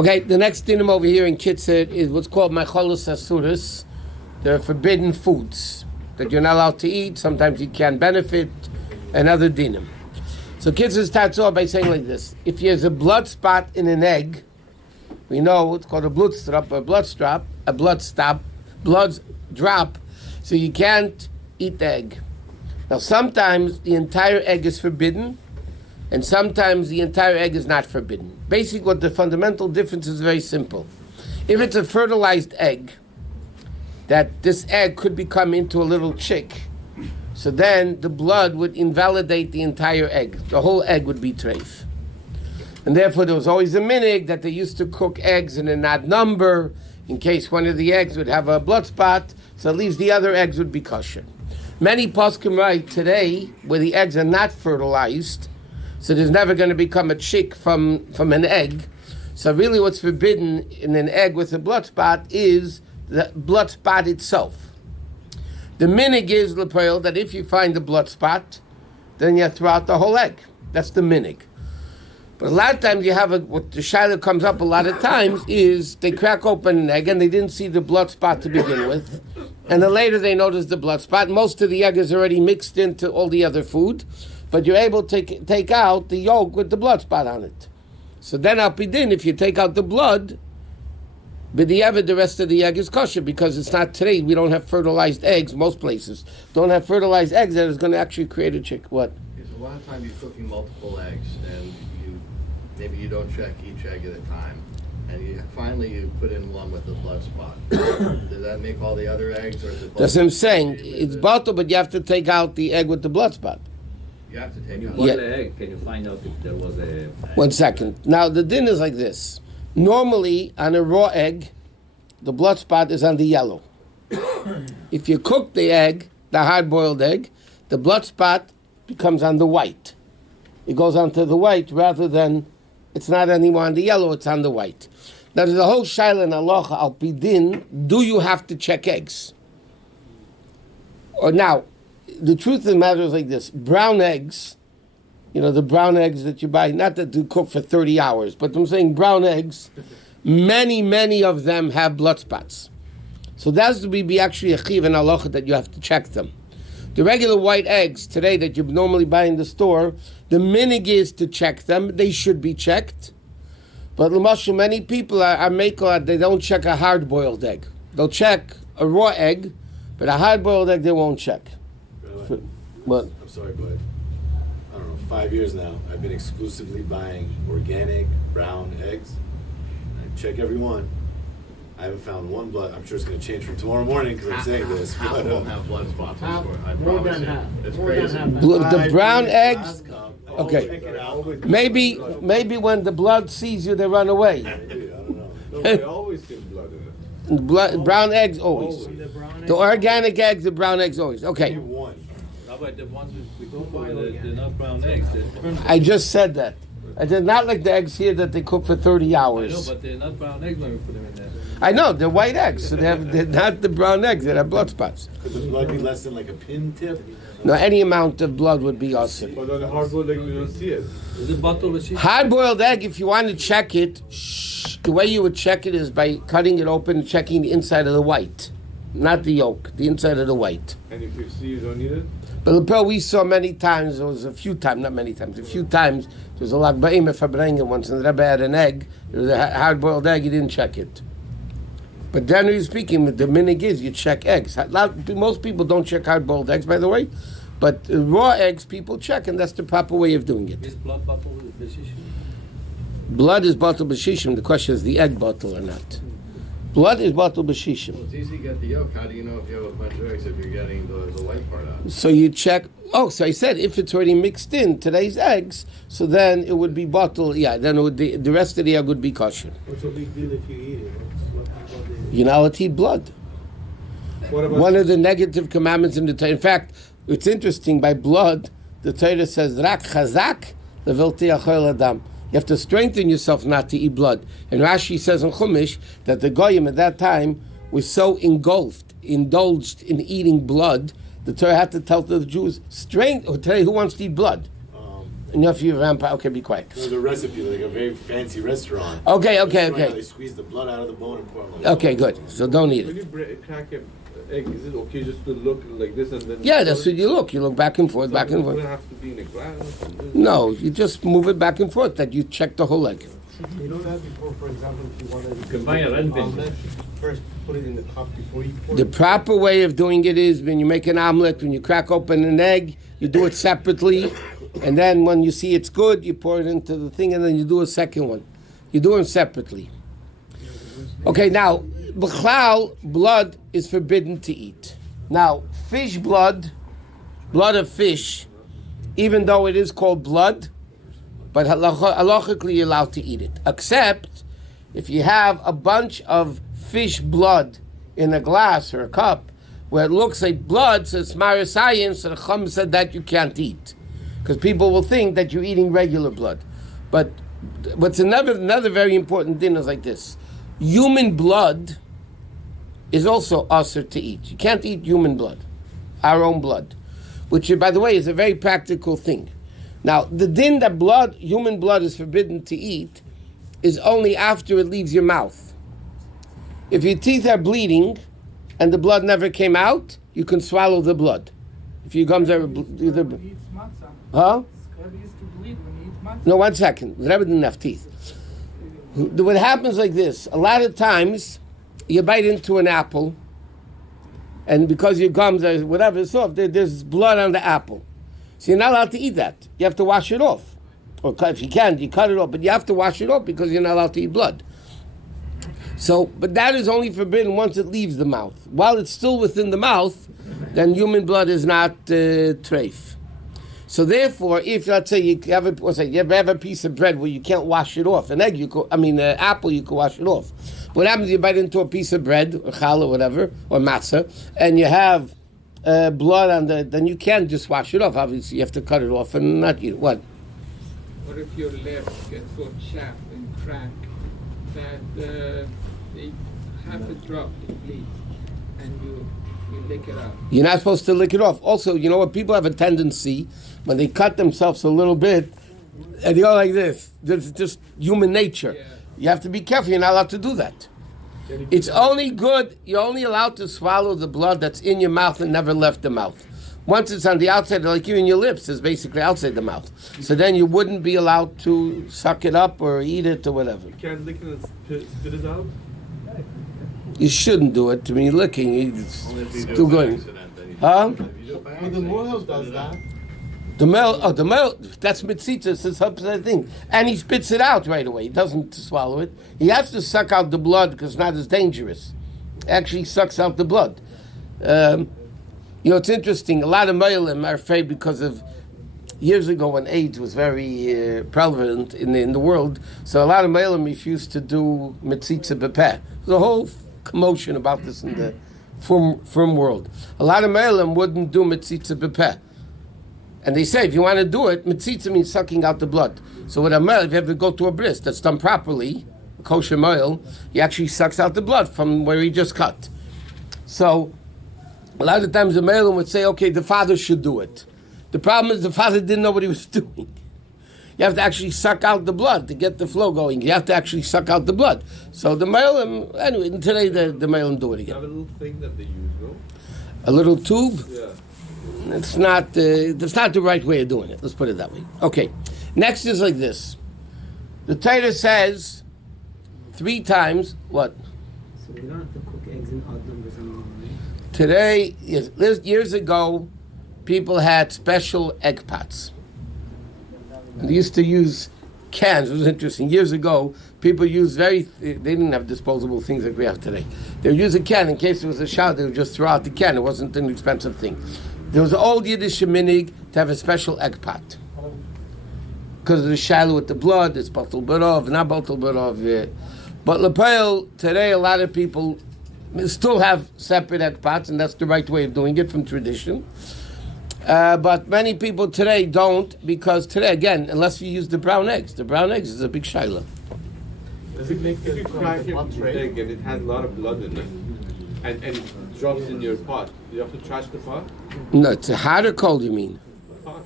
Okay, the next dinim over here in Kitzur is what's called macholus asuris. They're forbidden foods that you're not allowed to eat. Sometimes you can benefit, and other dinim. So Kitzur starts off by saying like this: if there's a blood spot in an egg, we know it's called a blood drop, so you can't eat the egg. Now sometimes the entire egg is forbidden, and sometimes the entire egg is not forbidden. Basically, what the fundamental difference is very simple. If it's a fertilized egg, that this egg could become into a little chick, so then the blood would invalidate the entire egg. The whole egg would be treif. And therefore there was always a minhag that they used to cook eggs in an odd number in case one of the eggs would have a blood spot, so at least the other eggs would be kosher. Many poskim write today where the eggs are not fertilized, so there's never going to become a chick from an egg. So really what's forbidden in an egg with a blood spot is the blood spot itself. The minhag is, Lepoil, that if you find the blood spot, then you throw out the whole egg. That's the minhag. But a lot of times you have what the shaila comes up a lot of times is they crack open an egg and they didn't see the blood spot to begin with. And then later they notice the blood spot. Most of the egg is already mixed into all the other food, but you're able to take out the yolk with the blood spot on it. So then al pidin, if you take out the blood, b'diavad, the rest of the egg is kosher because it's not today. We don't have fertilized eggs. Most places don't have fertilized eggs that is going to actually create a chick. What? Because a lot of times you're cooking multiple eggs and maybe you don't check each egg at a time, and finally you put in one with the blood spot. Does that make all the other eggs, or is it? That's what I'm saying. It's bottle, but you have to take out the egg with the blood spot. You have to take out the egg. Can you find out if there was a? 1 second. Now the din is like this. Normally, on a raw egg, the blood spot is on the yellow. If you cook the egg, the hard-boiled egg, the blood spot becomes on the white. It goes onto the white rather than. It's not anymore on the yellow, it's on the white. Now, there's a whole shaila in halacha al pidin, do you have to check eggs? Or now, the truth of the matter is like this. Brown eggs, the brown eggs that you buy, not that you cook for 30 hours, but I'm saying brown eggs, many of them have blood spots. So that's to be actually a chiv in halacha that you have to check them. The regular white eggs today that you normally buy in the store, the minhag is to check them. They should be checked. But l'mashal, many people are mekel, they don't check a hard-boiled egg. They'll check a raw egg, but a hard-boiled egg they won't check. What? I'm sorry, but I don't know, 5 years now, I've been exclusively buying organic brown eggs. I check every one. I haven't found one blood. I'm sure it's going to change from tomorrow morning because I'm saying this. Half of them have blood spots. More than half. It's More crazy. than half. The brown eggs, okay. Maybe when the blood sees you, they run away. I don't know. No, they always see blood in it. Brown eggs always. The organic eggs, the brown eggs always. Okay. But the ones we go buy, they're not brown eggs. I just said that. I did not like the eggs here that they cook for 30 hours. I know, but they're not brown eggs when we put them in there. I know, they're white eggs, so they're not the brown eggs that have blood spots. Could the blood be less than like a pin tip? No, any amount of blood would be awesome. But on the hard-boiled egg, we don't see it. Is it bottle of Hard-boiled egg, if you want to check it, the way you would check it is by cutting it open and checking the inside of the white. Not the yolk, the inside of the white. And if you see you don't need it? But the pearl we saw many times, there was a few times, not many times, a few times, there was a lag ba'im if I once, and the Rebbe had an egg, it was a hard-boiled egg, he didn't check it. But generally speaking, the minhag is you check eggs. Most people don't check hard-boiled eggs, by the way, but raw eggs people check, and that's the proper way of doing it. Is blood bottle b'shishim? Blood is bottle b'shishim. The question is the egg bottle or not. Blood is bottle b'shishim. Well, it's easy to get the yolk. How do you know if you have a bunch of eggs if you're getting the white part out? So you check. Oh, so I said if it's already mixed in today's eggs, so then it would be bottle. Yeah, then it would the rest of the egg would be kosher. What's a big deal if you eat it? You're not allowed to eat blood. One of the negative commandments in the Torah. In fact, it's interesting. By blood, the Torah says rak chazak levilti achol adam. You have to strengthen yourself not to eat blood. And Rashi says in Chumash that the Goyim at that time was so indulged in eating blood, the Torah had to tell the Jews, strength, or tell you who wants to eat blood. Enough you vampire. Okay, be quiet. There's a recipe, like a very fancy restaurant. Okay. They squeeze the blood out of the bone and pour it. Like Okay, good. So don't eat When it. you crack an egg, is it okay just to look like this and then? Yeah, that's what you look. You look back and forth, back and It forth. doesn't have to be in a glass. No, you just move it back and forth. That you check the whole egg. You know that before, for example, if you want to can buy a red bin. omelet, first put it in the cup before you pour The it. proper way of doing it is when you make an omelet, when you crack open an egg, you do it separately, and then when you see it's good, you pour it into the thing, and then you do a second one. You do them separately. Okay, now, b'chlal, blood is forbidden to eat. Now, fish blood of fish, even though it is called blood, but halachically you're allowed to eat it. Except if you have a bunch of fish blood in a glass or a cup where it looks like blood, so it's marasayim, so the Chum said that you can't eat. Because people will think that you're eating regular blood. But what's another very important thing is like this. Human blood is also usher to eat. You can't eat human blood, our own blood, which, by the way, is a very practical thing. Now, the din that human blood is forbidden to eat is only after it leaves your mouth. If your teeth are bleeding and the blood never came out, you can swallow the blood. If your gums are... Huh? No, 1 second. The Rebbe didn't have teeth. What happens like this, a lot of times you bite into an apple and because your gums are whatever soft, there's blood on the apple. So you're not allowed to eat that. You have to wash it off. Or if you can, you cut it off, but you have to wash it off because you're not allowed to eat blood. So, but that is only forbidden once it leaves the mouth. While it's still within the mouth, then human blood is not treif. So therefore, if let's say you have a piece of bread where you can't wash it off, an egg apple you can wash it off. What happens if you bite into a piece of bread, or challah, whatever, or matzah, and you have blood on then you can't just wash it off. Obviously, you have to cut it off and not eat it. What? What if your lips get so chapped and cracked that half a drop it bleeds and you lick it up? You're not supposed to lick it off. Also, you know what? People have a tendency when they cut themselves a little bit, and they go like this. It's just human nature. Yeah. You have to be careful. You're not allowed to do that. It's only good. You're only allowed to swallow the blood that's in your mouth and never left the mouth. Once it's on the outside, like even your lips, is basically outside the mouth. So then you wouldn't be allowed to suck it up or eat it or whatever. You can't lick it and spit it out? You shouldn't do it. I mean, licking, it's Only if you do still it by going. accident, then you Huh? If you do it by But the accident, mohel you does spit it that. out. The male, that's mitzitza, it's his upside thing. And he spits it out right away. He doesn't swallow it. He has to suck out the blood because it's not as dangerous. Actually sucks out the blood. It's interesting. A lot of Moelim are afraid because of years ago when AIDS was very prevalent in the world. So a lot of Moelim refused to do mitzitza bepeh. There's a whole commotion about this in the firm world. A lot of Moelim wouldn't do mitzitza bepeh. And they say, if you want to do it, mitzitza means sucking out the blood. So with a mel, if you ever go to a bris that's done properly, kosher oil, he actually sucks out the blood from where he just cut. So a lot of times the male would say, okay, the father should do it. The problem is the father didn't know what he was doing. You have to actually suck out the blood to get the flow going. You have to actually suck out the blood. So the male, anyway, today the male do it You have a again. little thing that they use, no? A little tube. Yeah. That's not the right way of doing it. Let's put it that way. Okay. Next is like this. The Torah says 3 times what? So we don't have to cook eggs in odd numbers anymore, right? Today, years ago, people had special egg pots. And they used to use cans. It was interesting. Years ago, people used they didn't have disposable things like we have today. They would use a can in case there was a shower. They would just throw out the can. It wasn't an expensive thing. There was an old Yiddish minig to have a special egg pot. Because of the shiloh with the blood, it's batel barov, not batel barov. But Lepel, today a lot of people still have separate egg pots, and that's the right way of doing it from tradition. But many people today don't, because today, again, unless you use the brown eggs is a big shiloh. Does it make if you crack an egg and it has a lot of blood in it, and it drops in your pot, you have to trash the pot? No, it's a hot or cold, you mean? Pot.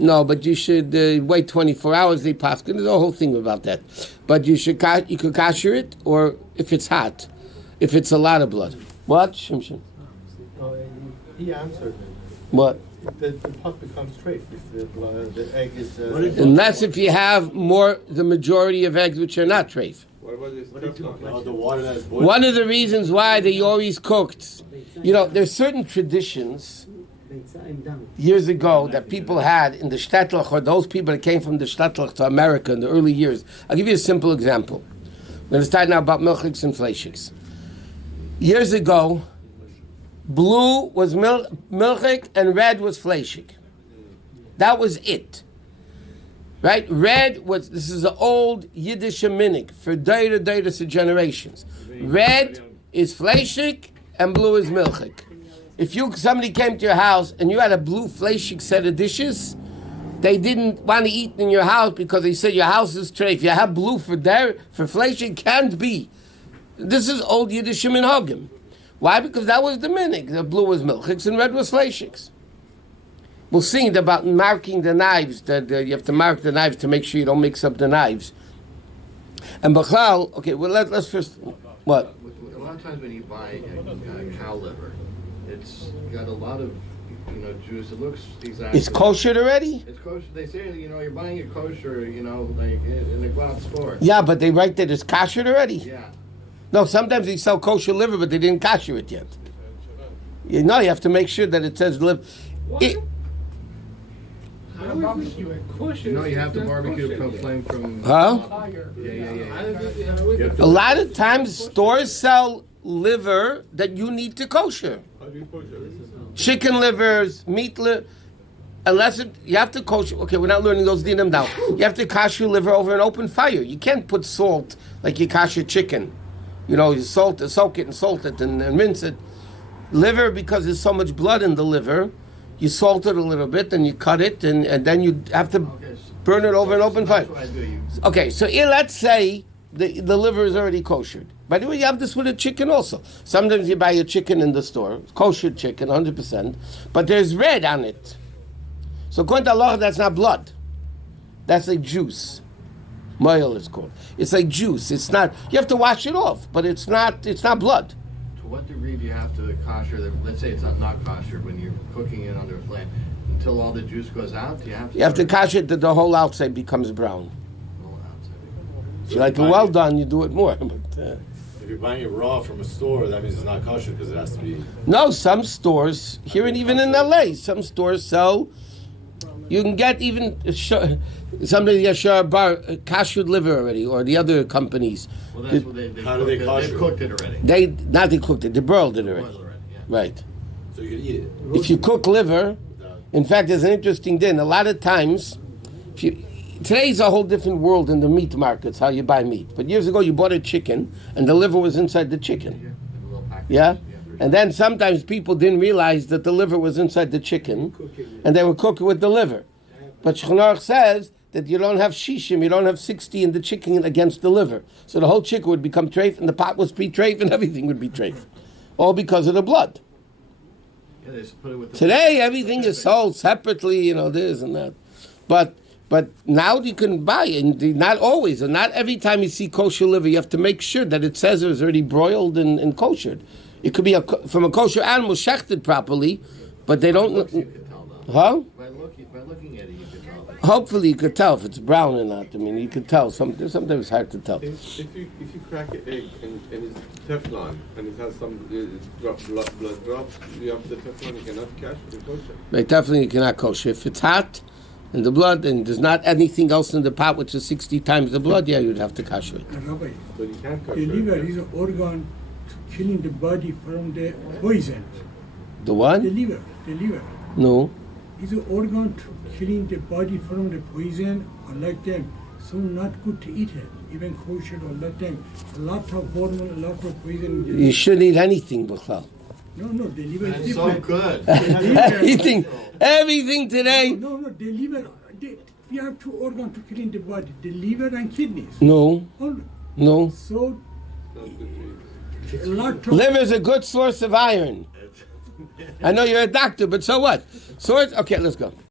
No, but you should wait 24 hours. They pass. There's a whole thing about that. But you could kosher it, or if it's hot, if it's a lot of blood. What, Shimshon? He answered it. What? The pot becomes straight if the egg is. Unless if you have the majority of eggs which are not treif. What about this Teflon? The water that's boiling. One of the reasons why they always cooked, there's certain traditions years ago that people had in the Shtetl, or those people that came from the Shtetl to America in the early years. I'll give you a simple example. We're going to start now about milchiks and fleishiks. Years ago, blue was milchik and red was fleishik. That was it. Right? Red was, this is the old Yiddish minig for data generations. Red is fleishik and blue is milchik. If somebody came to your house and you had a blue fleishik set of dishes, they didn't want to eat in your house because they said your house is treif. If you have blue for fleishik, can't be. This is old Yiddish minhagim. Why? Because that was the minig. The blue was milchiks and red was fleishiks. We'll sing about marking the knives, that you have to mark the knives to make sure you don't mix up the knives. And Bachlal, okay, well, let's first, what? A lot of times when you buy a cow liver, it's got a lot of, juice. It looks exactly. It's kosher already? It's kosher. They say, you're buying it kosher, like in a glass store. Yeah, but they write that it's kosher already? Yeah. No, sometimes they sell kosher liver, but they didn't kosher it yet. You have to make sure that it says liver. How is it kosher? No, you have to barbecue to flame from. Huh? Yeah. A lot of times stores sell liver that you need to kosher. Chicken livers, meat liver. Unless you have to kosher. Okay, we're not learning those dinim now. You have to kosher liver over an open fire. You can't put salt like you kosher chicken. You soak it and salt it and rinse it. Liver, because there's so much blood in the liver, you salt it a little bit and you cut it and then you have to burn it over an open fire. Okay, so let's say the liver is already koshered. By the way, you have this with a chicken also. Sometimes you buy a chicken in the store, kosher chicken, 100%, but there's red on it. So according to Allah, that's not blood. That's like juice. Moil is called. It's like juice. It's not. You have to wash it off, but it's not. It's not blood. To what degree do you have to kosher? Let's say it's not kosher when you're cooking it under a flame until all the juice goes out. You have to kosher it that the whole outside becomes brown. Whole outside. If you like it well done, you do it more. But, if you're buying it raw from a store, that means it's not kosher because it has to be. No, some stores here and even in LA, some stores sell. You can get even somebody kashrut liver already, or the other companies. Well, that's what they've cooked it already. They cooked it. They broiled it already. Right. So you can eat it. If you cook liver, in fact, there's an interesting thing. A lot of times, today's a whole different world in the meat markets, how you buy meat. But years ago, you bought a chicken, and the liver was inside the chicken. Yeah? And then sometimes people didn't realize that the liver was inside the chicken, and they were cooking with the liver. But Shulchan Aruch says that you don't have shishim, you don't have 60 in the chicken against the liver. So the whole chicken would become treif, and the pot would be treif, and everything would be treif. All because of the blood. Today, everything is sold separately, this and that. But now you can buy it, not always, and not every time you see kosher liver, you have to make sure that it says it was already broiled and koshered. It could be from a kosher animal shechted properly, but they don't. Huh? By looking at it, you can tell. Hopefully, you could tell if it's brown or not. I mean, you could tell. Sometimes it's hard to tell. If you crack an egg and it's Teflon and it has some blood drops, you have the Teflon. You cannot catch the kosher. Right, definitely, you cannot kosher. If it's hot and the blood and there's not anything else in the pot which is 60 times the blood, you'd have to kosher it. Rabbi, So you can't kosher. the liver is an organ to killing the body from the poison. The what? The liver. No. Is an organ to killing the body from the poison, or like them. So not good to eat it, even kosher or like them. A lot of hormone, a lot of poison. You shouldn't eat anything, B'chal. No, the liver is It's so different. good. Everything today. No, the liver. We have two organs to killing the body: the liver and kidneys. No. Only. No. So a lot of Liver is a good source of iron. I know you're a doctor, but so what? Okay, let's go.